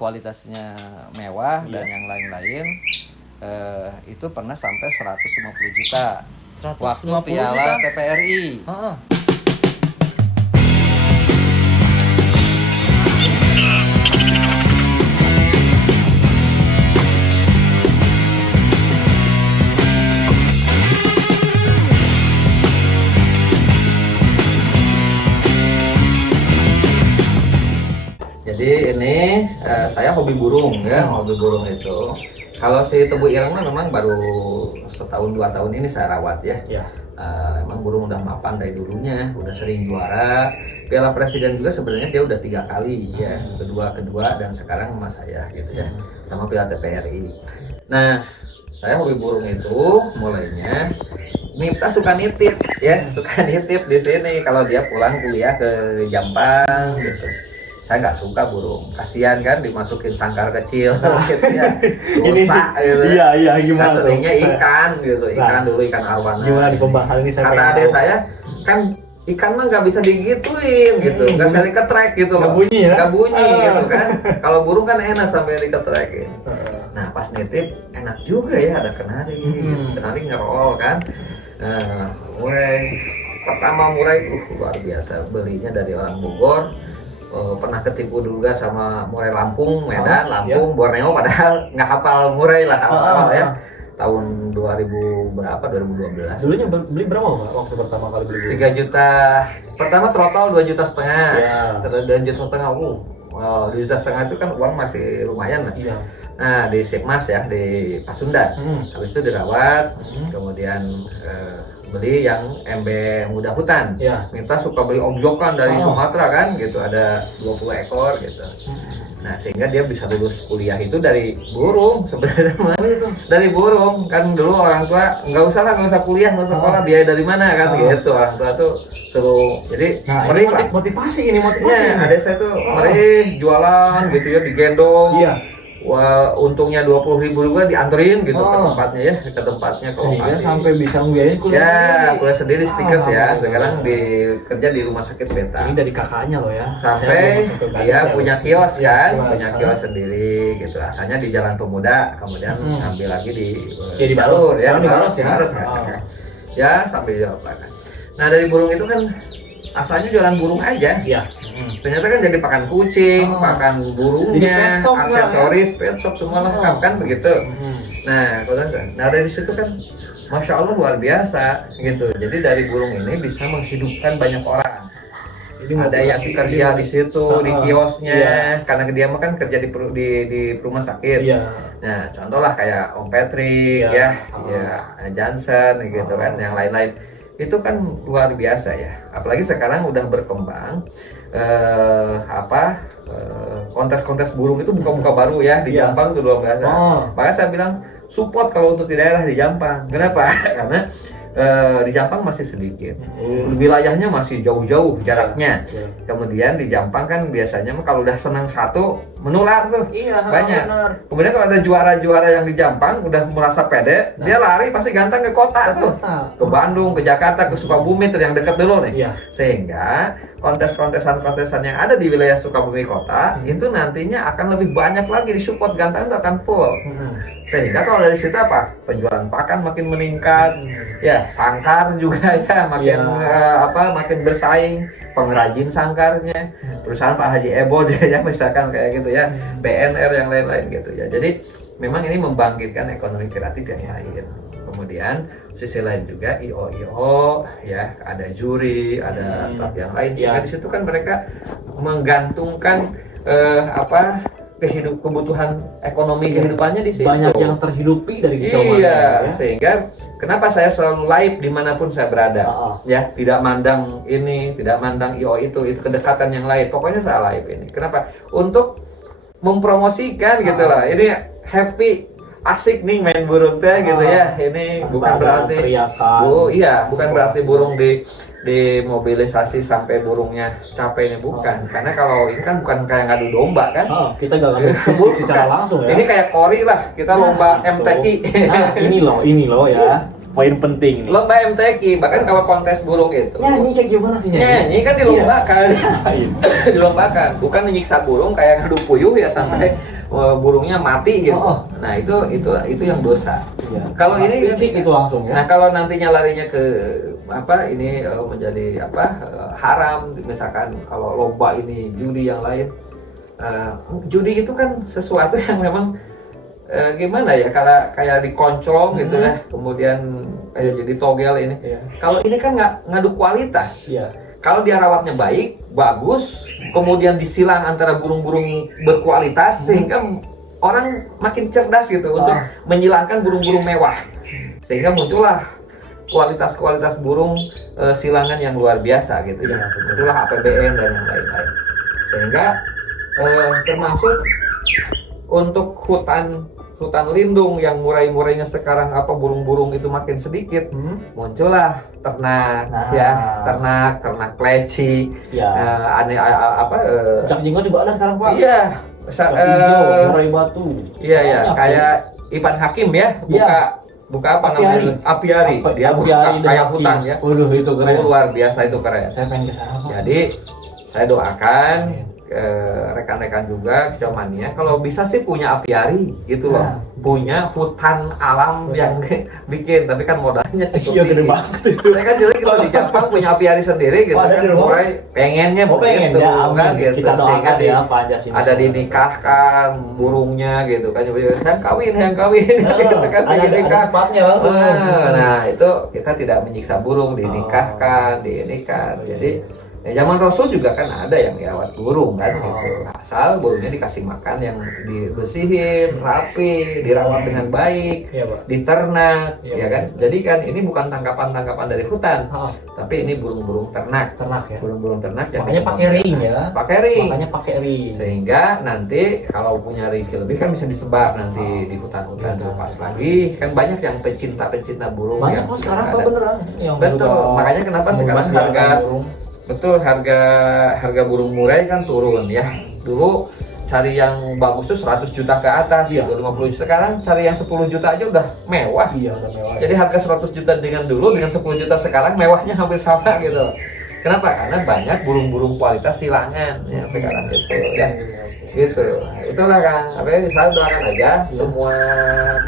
kualitasnya mewah dan yang lain-lain, itu pernah sampai 150 juta 150 waktu juta? Piala TPRI. Heeh. Jadi ini saya hobi burung ya, hobi burung itu. Kalau si tebu ireng memang baru setahun 2 tahun ini saya rawat ya. Ya. Emang burung udah mapan dari dulunya, udah sering juara. Piala Presiden juga sebenarnya dia udah 3 kali ya, kedua dan sekarang sama saya gitu ya, sama Piala TPRI. Nah, saya hobi burung itu mulainya Mipta suka nitip ya, suka nitip di sini kalau dia pulang kuliah ke Jampang gitu. Saya nggak suka burung, kasihan kan dimasukin sangkar kecil gitu ya, rusak gitu. Iya, gimana Saya seringnya ikan gitu, ikan dulu ikan arowana. Gimana di pembahasan ini saya Kata pengen adik tahu. saya, kan ikan mah nggak bisa digituin gitu, nggak bisa diketrek gitu loh. Nggak bunyi ya? Nggak bunyi gitu kan. Kalau burung kan enak sampai diketrekin. Nah pas nitip enak juga ya, ada kenari, kenari ngerol kan. Nah, pertama murai luar biasa, belinya dari orang Bogor. Pernah ketipu juga sama murai Lampung, Medan, Lampung, Borneo, padahal nggak hafal murai lah awal ya. Tahun 2000 berapa? 2012. Dulunya beli berapa Pak waktu pertama kali beli? 3 juta. Pertama total 2,5 juta. Ya. Terus 2,5 juta. 2,5 juta itu kan uang masih lumayan lah. Iya. Nah di Sikmas ya, di Pasundan. Habis itu dirawat, kemudian beli yang embeng muda hutan. Iya. Kita suka beli objokan dari Sumatera kan gitu, ada 20 ekor gitu. Nah sehingga dia bisa lulus kuliah itu dari burung sebenarnya. Dari burung kan, dulu orang tua nggak usah kuliah, nggak usah sekolah, biaya dari mana kan gitu, orang tua tuh suruh. Jadi meri lah. Motivasi ini. Ya, ada saya tuh meri jualan gitu ya, digendong. Iya. Wah, untungnya 20.000 juga dianterin gitu ke tempatnya ya, ke tempatnya ke Sehingga lokasi. sampai bisa ngebiayain kuliah Ya, sendiri. kuliah sendiri stikers ya. Sekarang Alhamdulillah. kerja di rumah sakit Beta. Ini dari kakaknya loh ya. Sampai dia punya kios kan, Iya. punya kios sendiri gitu. Asalnya di Jalan Pemuda, kemudian ambil lagi di Ya, di Baros. ya, Sekarang di Baros ya. Baros, kan. Ya, sampai jawab kan. Nah, dari burung itu kan asalnya jualan burung aja. Iya. Ternyata kan jadi pakan kucing, pakan burungnya, Jadi pet shop aksesoris, pet shop semua lengkap kan begitu. Nah, dari situ kan, masya Allah luar biasa gitu. Jadi dari burung ini bisa menghidupkan banyak orang. Ada yang kerja di situ, di kiosnya, karena dia mah kan kerja di rumah sakit. Iya. Nah, contoh lah kayak Om Patrick ya Johnson gitu kan, yang lain-lain. Itu kan luar biasa ya. Apalagi sekarang udah berkembang kontes-kontes burung itu buka-buka baru ya di Jampang tuh luar biasa. Makanya saya bilang support kalau untuk di daerah di Jampang. Kenapa? Karena di Jampang masih sedikit, wilayahnya masih jauh-jauh jaraknya. Kemudian di Jampang kan biasanya kalau udah senang satu menular tuh, banyak. Kemudian kalau ada juara-juara yang di Jampang udah merasa pede, dia lari pasti ganteng ke kota tuh, ke Bandung, ke Jakarta, ke Sukabumi tuh yang dekat dulu nih. Sehingga kontes-kontesan yang ada di wilayah Sukabumi kota itu nantinya akan lebih banyak lagi disupport, ganteng itu akan full. Sehingga kalau dari situ apa? Penjualan pakan makin meningkat, ya sangkar juga ya makin bersaing, pengrajin sangkarnya, perusahaan Pak Haji Ebo dia ya misalkan kayak gitu ya, BNR yang lain-lain gitu ya. Jadi memang ini membangkitkan ekonomi kreatif yang lain. Kemudian sisi lain juga IO ya, ada juri, ada staf yang lain. Sehingga di situ kan mereka menggantungkan kebutuhan ekonomi kehidupannya di situ. Banyak yang terhidupi dari kejauhan. Iya, sehingga kenapa saya selalu live dimanapun saya berada. Ya, tidak mandang ini, tidak mandang IO itu kedekatan yang lain. Pokoknya saya live ini. Kenapa? Untuk mempromosikan gitu lah. Ini happy, asik nih main burung teh gitu ya. Ini bukan berarti bukan berarti burung dimobilisasi sampai burungnya capek, ini bukan. Karena kalau ini kan bukan kayak ngadu domba kan. Kita nggak ngadu fisik secara langsung ya. Ini kayak kori lah, kita lomba MTI. Nah, ini loh ya. poin penting nih. Lomba MTQ, bahkan kalau kontes burung itu Nyanyi kayak gimana sih nyanyi kan dilombakan. Dilombakan, bukan menyiksa burung kayak ngadu puyuh ya sampai burungnya mati gitu. Nah, itu yang dosa. Kalau ini fisik itu langsung ya. Nah, kalau nantinya larinya ke ini menjadi haram, misalkan kalau lomba ini judi yang lain. Judi itu kan sesuatu yang memang gimana ya, kayak dikonclong gitu ya, kemudian kayak jadi togel ini. Kalau ini kan nggak ngadu kualitas. Kalau dia rawatnya baik, bagus, kemudian disilang antara burung-burung berkualitas sehingga orang makin cerdas gitu untuk menyilangkan burung-burung mewah, sehingga muncullah kualitas-kualitas burung silangan yang luar biasa gitu ya. Itulah APBN dan yang lain-lain. Sehingga termasuk untuk hutan lindung yang murai-murainya sekarang burung-burung itu makin sedikit, muncullah ternak ternak kleci, cak jenggot juga ada sekarang Pak. Iya, murai batu. Iya, kayak Ipan Hakim ya, buka namanya apiari. Dia buka kayak hutan ya. Itu keren. Luar biasa, itu keren. Saya pengen ke sana Pak. Jadi saya doakan rekan-rekan juga Kicomania kalau bisa sih punya apiari gitu loh, punya hutan alam yang bikin, tapi kan modalnya cukup gede banget itu. Saya kan jadi kalau di Jepang punya apiari sendiri gitu kan, mulai pengennya begitu kan gitu, sehingga ada dinikahkan burungnya gitu kan, yang kawin gitu kan, dinikah langsung. Nah itu kita tidak menyiksa burung, dinikahkan, jadi zaman Rasul juga kan ada yang merawat burung kan gitu. Asal burungnya dikasih makan yang dibersihin, rapi, dirawat dengan baik, diternak, ya kan. Jadi kan ini bukan tangkapan dari hutan, tapi ini burung-burung ternak ya. Burung-burung ternak yang makanya pakai ring ya. Makanya pakai ring. Sehingga nanti kalau punya ring lebih kan bisa disebar nanti di hutan-hutan lepas lagi. Kan banyak yang pecinta burung. Banyak kok sekarang Pak beneran. Betul. Makanya kenapa sekarang harga burung murai kan turun ya. Dulu cari yang bagus tuh 100 juta ke atas gitu, 50 juta. Sekarang cari yang 10 juta aja udah mewah. Udah mewah. Jadi harga 100 juta dengan 10 juta sekarang mewahnya hampir sama gitu. Kenapa? Karena banyak burung-burung kualitas silangan yang sekarang itu ya. Gitu. Itulah Kang. Saya doakan aja semua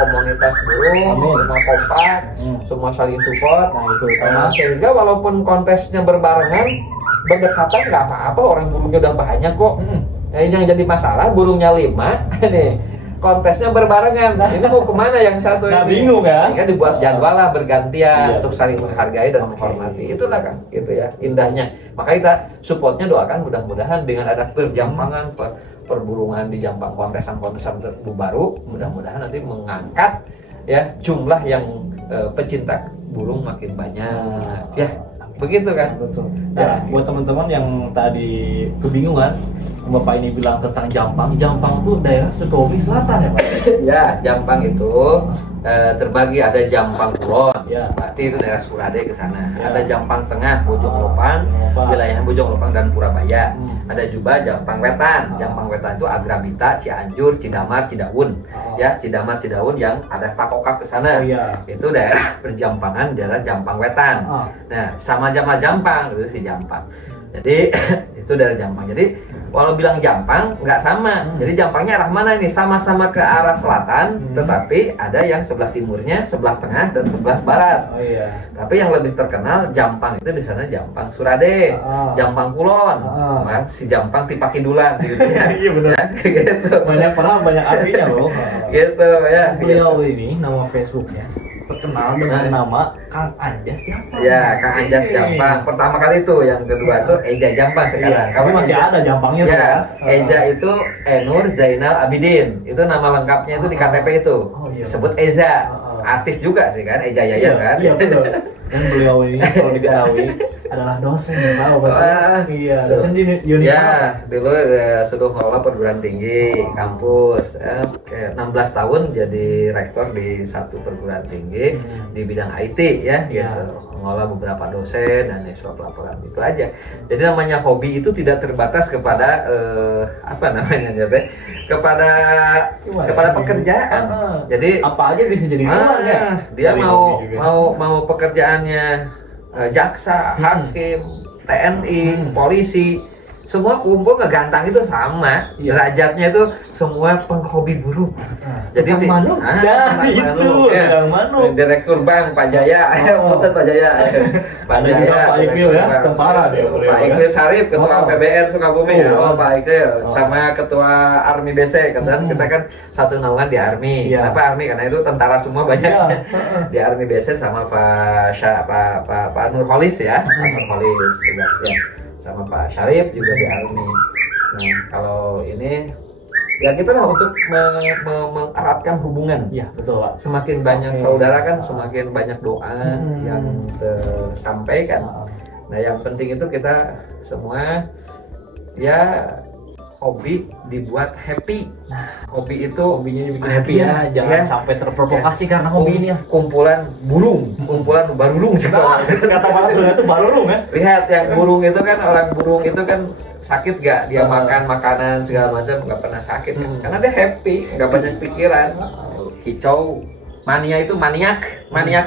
komunitas burung, semua kompak, semua saling support. Sehingga walaupun kontesnya berbarengan, berdekatan nggak apa-apa, orang burungnya udah banyak kok. Yang jadi masalah burungnya 5 nih. Kontesnya berbarengan. Ini mau kemana yang satu ini? Bingung kan? Sehingga dibuat jadwal lah bergantian untuk saling menghargai dan menghormati. Itulah Kang, gitu ya, indahnya. Maka kita supportnya doakan mudah-mudahan dengan ada perjampangan perburungan di Jampang, kontesan baru, mudah-mudahan nanti mengangkat ya jumlah yang pecinta burung makin banyak ya, begitu kan. Betul. Nah, buat teman-teman yang tadi kebingungan, Bapak ini bilang tentang Jampang tuh daerah Sukabumi Selatan ya Pak? Ya, Jampang itu terbagi, ada Jampang Kulon, berarti itu daerah Surade ke sana. Ada Jampang Tengah, Bojong Lopang, wilayah Bojong Lopang dan Purabaya. Ada juga Jampang Wetan. Jampang Wetan itu Agrabita, Cianjur, Cidamar, Cidaun. Ya, Cidamar, Cidaun yang ada Pakokak ke sana. Itu daerah perjampangan, daerah Jampang Wetan. Nah, sama Jampang itu si Jampang. Jadi itu dari Jampang. Jadi walau bilang Jampang nggak sama. Jadi Jampangnya arah mana ini? Sama-sama ke arah selatan, tetapi ada yang sebelah timurnya, sebelah tengah, dan sebelah barat. Tapi yang lebih terkenal Jampang itu di sana Jampang Surade, Jampang Kulon, si Jampang Tipakidulan gitu ya. Iya benar. Gitu. Banyak artinya loh. Gitu ya. Beliau ini nama Facebooknya terkenal dengan nama Kang Anjas Jampang. Ya, Kang Anjas Jampang. Pertama kali itu, yang kedua itu Eja Jampang sekarang. Kalau masih ada Jampangnya ya, Eja itu Enur Zainal Abidin. Itu nama lengkapnya itu di KTP itu. Disebut Eza. Artis juga sih kan, Eja Yayan kan. Iya betul. Dan beliau ini kalau diketahui adalah dosen ya Pak. Iya, dosen di Univers. Ya, dulu sudah ngelola perguruan tinggi, kampus. 16 tahun jadi rektor di satu perguruan tinggi di bidang IT ya gitu. mengolah beberapa dosen dan suap laporan itu aja. Jadi namanya hobi itu tidak terbatas kepada kepada pekerjaan. Jadi apa aja bisa jadi cuan ya. Dia mau pekerjaannya jaksa, hakim, TNI, polisi, semua kumpul ngegantang itu sama. Derajatnya itu semua penghobi burung. Jadi Manuk, Direktur Bank Pak Jaya, Pak Jaya. Pak Iqbal ya, tentara dia. Pak Iqbal Sarif, Ketua PBN Sukabumi. Pak Iqbal sama Ketua Army BC. Kita kan satu naungan di Army. Kenapa Army? Karena itu tentara semua banyak. Di Army BC sama Pak Nurholis ya, Pak Nurholis tugasnya. Sama Pak Syarif juga di Army. Nah, kalau ini ya kita lah untuk mengeratkan hubungan. Iya, betul Pak. Semakin banyak saudara kan semakin banyak doa yang tersampaikan. Nah, yang penting itu kita semua ya hobi dibuat happy. Hobi itu hobinya bikin happy ya, jangan sampai terprovokasi karena hobi ini ya. Kumpulan burung, kumpulan barulung juga. Kata Pak Surya itu barulung ya. Lihat yang burung itu kan, orang burung itu kan sakit gak? Dia makan makanan segala macam nggak pernah sakit kan? Karena dia happy, nggak banyak pikiran. Kicau, mania itu maniak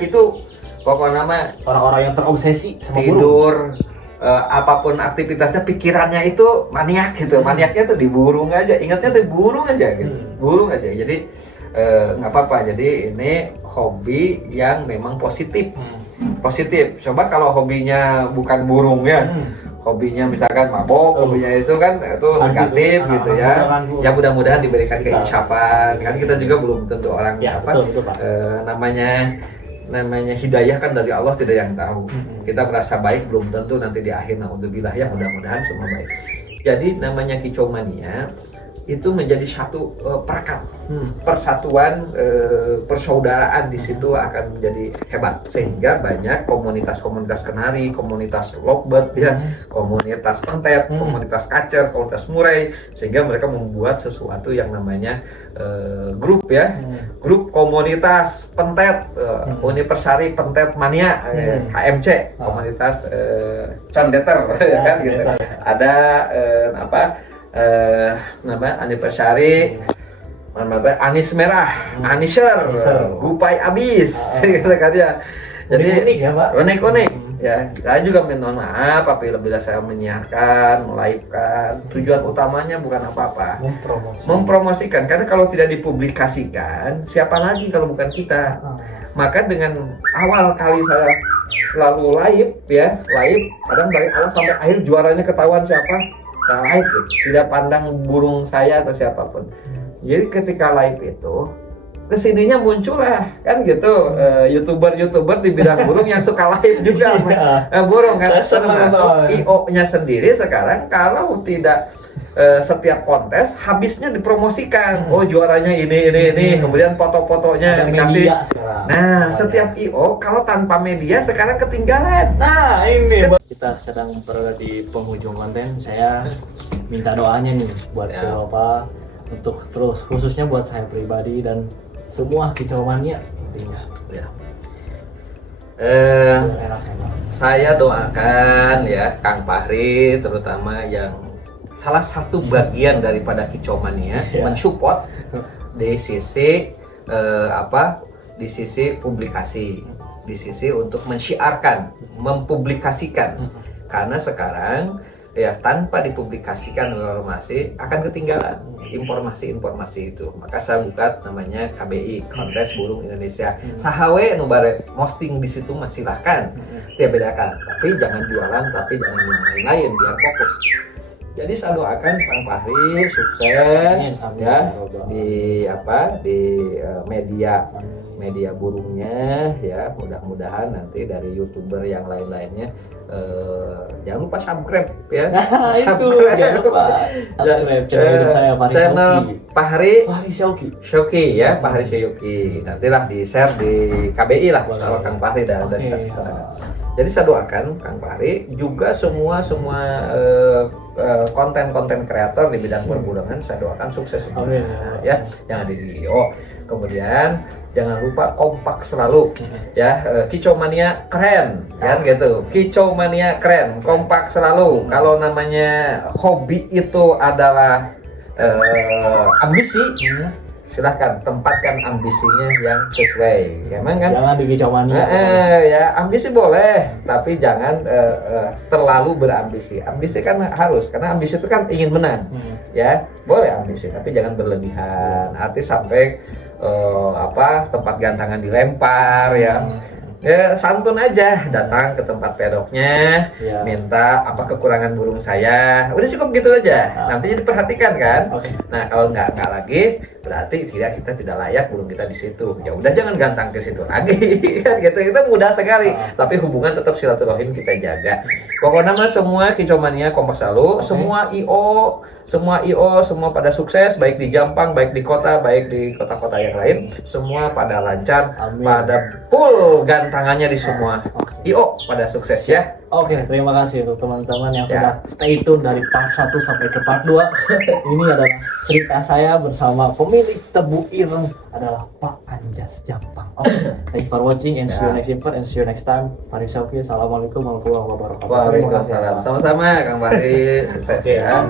itu pokoknya nama orang-orang yang terobsesi sama tidur. Apapun aktivitasnya, pikirannya itu maniak gitu. Maniaknya tuh di burung aja, ingatnya tuh burung aja gitu. Burung aja. Jadi nggak apa-apa. Jadi ini hobi yang memang positif. Positif. Coba kalau hobinya bukan burung ya. Hobinya misalkan mabok, hobinya itu kan itu negatif gitu ya. Ya mudah-mudahan diberikan keinsyafan. Kan kita juga belum tentu orang namanya hidayah kan dari Allah, tidak yang tahu. Kita merasa baik belum tentu nanti di akhir naudzubillah ya, mudah-mudahan semua baik. Jadi namanya kicomania itu menjadi satu perekat, persatuan, persaudaraan di situ akan menjadi hebat, sehingga banyak komunitas-komunitas kenari, komunitas lovebird ya, komunitas pentet, komunitas kacer, komunitas murai, sehingga mereka membuat sesuatu yang namanya grup ya, grup komunitas pentet, Universari Pentet Mania, HMC, komunitas condeter ya kan gitu. Ada nama anniversary anis merah, anisher, gupai abis gitu kan ya. Jadi unik ya Pak, unik ya. Saya juga mohon maaf apabila saya menyiarkan, melivekan, tujuan utamanya bukan apa-apa, mempromosikan. Karena kalau tidak dipublikasikan, siapa lagi kalau bukan kita? Maka dengan awal kali saya selalu live ya, kadang dari awal sampai akhir juaranya ketahuan siapa, saya live gitu. Tidak pandang burung saya atau siapapun. Jadi ketika live itu kesininya muncullah kan gitu youtuber di bidang burung yang suka live juga burung kan, termasuk IO-nya sendiri sekarang kalau tidak setiap kontes habisnya dipromosikan. Oh juaranya ini, kemudian foto-fotonya dikasih. Nah setiap IO kalau tanpa media sekarang ketinggalan. Nah ini kita sekarang berada di penghujung konten. Saya minta doanya nih buat Bapak untuk terus, khususnya buat saya pribadi dan semua kicau mania intinya. Saya doakan ya Kang Fahri terutama yang salah satu bagian daripada kicau mania mensupport di sisi di sisi publikasi, di sisi untuk mensyiarkan, mempublikasikan. Karena sekarang ya tanpa dipublikasikan informasi akan ketinggalan informasi itu. Maka saya buka namanya KBI, Kontes Burung Indonesia. Sahawe nu bare posting di situ mah silahkan. Tidak bedakan, tapi jangan jualan, tapi jangan yang lain-lain, biar fokus. Jadi saya doakan Kang Fahri sukses ya di media burungnya ya, mudah-mudahan nanti dari YouTuber yang lain-lainnya jangan lupa subscribe ya. Nah, itu jangan lupa subscribe channel YouTube saya Fahri Syauqi ya, Hmm. Fahri Syauqi. Nantilah di-share di KBI lah kalau Kang Fahri dan kasih. Jadi saya doakan Kang Fahri juga semua konten-konten kreator di bidang perbudangan saya doakan sukses semua. Ya, yang ada di IO. Kemudian jangan lupa kompak selalu ya. Kicau Mania keren kan gitu. Kicau Mania keren, kompak selalu. Kalau namanya hobi itu adalah ambisi, silahkan tempatkan ambisinya yang sesuai. Emang kan? Jangan dikicau mania. Ya ambisi boleh, tapi jangan terlalu berambisi. Ambisi kan harus, karena ambisi itu kan ingin menang. Ya boleh ambisi, tapi jangan berlebihan. Arti sampai tempat gantangan dilempar ya. Ya santun aja, datang ke tempat pedoknya, minta apa kekurangan burung saya, udah cukup gitu aja. Nanti diperhatikan kan. Nah kalau nggak lagi, berarti kita tidak layak burung kita di situ. Ya udah jangan gantang ke situ lagi, kan gitu. Itu mudah sekali. Tapi hubungan tetap silaturahim kita jaga. Pokoknya mah semua Kicau Mania kompak selalu, semua IO, semua pada sukses, baik di Jampang, baik di kota, baik di kota-kota yang lain, semua pada lancar, pada full gantangannya di semua IO pada sukses ya. Oke, terima kasih untuk teman-teman yang sudah stay tune dari part 1 sampai ke part 2. Ini adalah cerita saya bersama pemilik Tebu Ireng adalah Pak Anjas Jampang. Thank you for watching and see you next part and see you next time. Faris Syauqi, assalamualaikum warahmatullahi wabarakatuh. Waalaikumsalam. Sama-sama Kang Bahri, sukses ya.